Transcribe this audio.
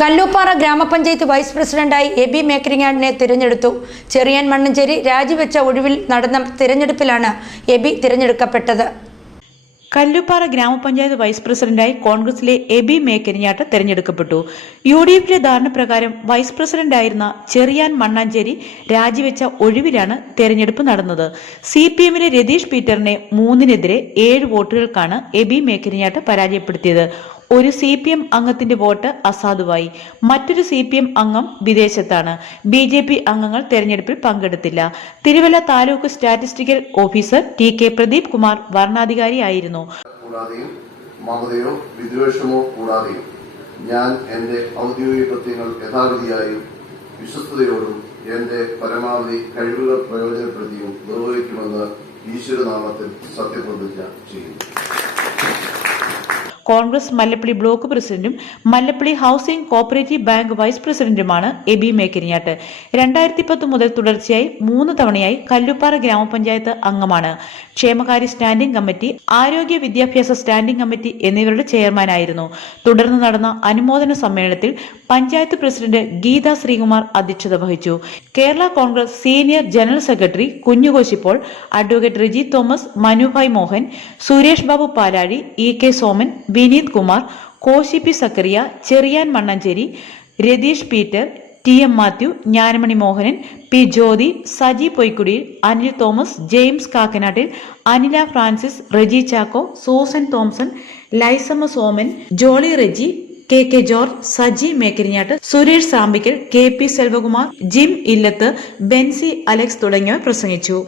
കല്ലൂപ്പാറ ഗ്രാമപഞ്ചായത്ത് വൈസ് പ്രസിഡന്റായി എബി മേക്കരിങ്ങാടിനെ തിരഞ്ഞെടുത്തു. ചെറിയാൻ മണ്ണഞ്ചേരി രാജിവെച്ച ഒഴിവിൽ നടന്ന തിരഞ്ഞെടുപ്പിലാണ് എബി തിരഞ്ഞെടുക്കപ്പെട്ടത്. കല്ലൂപ്പാറ ഗ്രാമപഞ്ചായത്ത് വൈസ് പ്രസിഡന്റായി കോൺഗ്രസിലെ എബി മേക്കരിങ്ങാട്ട് തെരഞ്ഞെടുക്കപ്പെട്ടു. UDF ധാരണപ്രകാരം വൈസ് പ്രസിഡന്റായിരുന്ന ചെറിയാൻ മണ്ണഞ്ചേരി രാജിവെച്ച ഒഴിവിലാണ് തെരഞ്ഞെടുപ്പ് നടന്നത്. CPMലെ രതീഷ് പീറ്ററിനെ 3-നെതിരെ 7 വോട്ടുകൾക്കാണ് എബി മേക്കരിങ്ങാട്ട് പരാജയപ്പെടുത്തിയത്. ഒരു CPM അംഗത്തിന്റെ വോട്ട് അസാധുവായി. മറ്റൊരു CPM അംഗം വിദേശത്താണ്. BJP അംഗങ്ങൾ തെരഞ്ഞെടുപ്പിൽ പങ്കെടുത്തില്ല. Thiruvalla taluk statistical officer TK Pradeep Kumar വരണാധികാരിയായിരുന്നു. മമതയോ വിദ്വേഷമോ കൂടാതെയും ഞാൻ എന്റെ ഔദ്യോഗിക കൃത്യങ്ങൾ യഥാവിധിയായും വിശ്വസ്തയോടും എന്റെ പരമാവധി കഴിവുകൾ പ്രയോജനപ്പെടുത്തിയും നിർവഹിക്കുമെന്ന് ഈശ്വരനാമത്തിൽ സത്യപ്രതിജ്ഞ ചെയ്യുന്നു. കോൺഗ്രസ് മല്ലപ്പള്ളി ബ്ലോക്ക് പ്രസിഡന്റും Mallappally housing cooperative bank vice പ്രസിഡന്റുമാണ് എബി മേക്കരിങ്ങാട്ട്. 2010 മുതൽ തുടർച്ചയായി 3 തവണയായി കല്ലൂപ്പാറ ഗ്രാമപഞ്ചായത്ത് അംഗമാണ്. ക്ഷേമകാര്യ സ്റ്റാൻഡിംഗ് കമ്മിറ്റി, ആരോഗ്യ വിദ്യാഭ്യാസ സ്റ്റാൻഡിംഗ് കമ്മിറ്റി എന്നിവരുടെ ചെയർമാനായിരുന്നു. തുടർന്ന് നടന്ന അനുമോദന സമ്മേളനത്തിൽ പഞ്ചായത്ത് പ്രസിഡന്റ് ഗീത ശ്രീകുമാർ അധ്യക്ഷത വഹിച്ചു. Kerala Congress senior general secretary Kunjukoshipaul, advocate Riji Thomas, Manubhai Mohan, Suresh Babu Palazhi, EK Soman, Vineeth Kumar, Koshy P Zacharia, Cherian Mannancherry, Ratheesh Peter, TM Mathew, Jnanamani Mohanan, P Jyothi, Saji Poikudiyil, Anil Thomas, James Kakkanattil, Anila Francis, Reji Chacko, Susan Thomson, Laisamma Soman, Jolly Reji, KK George, Saji Mekkaringat, Suresh Sampickal, KP Selvakumar, Jim Illath, Bency Alex തുടങ്ങിയവർ പ്രസംഗിച്ചു.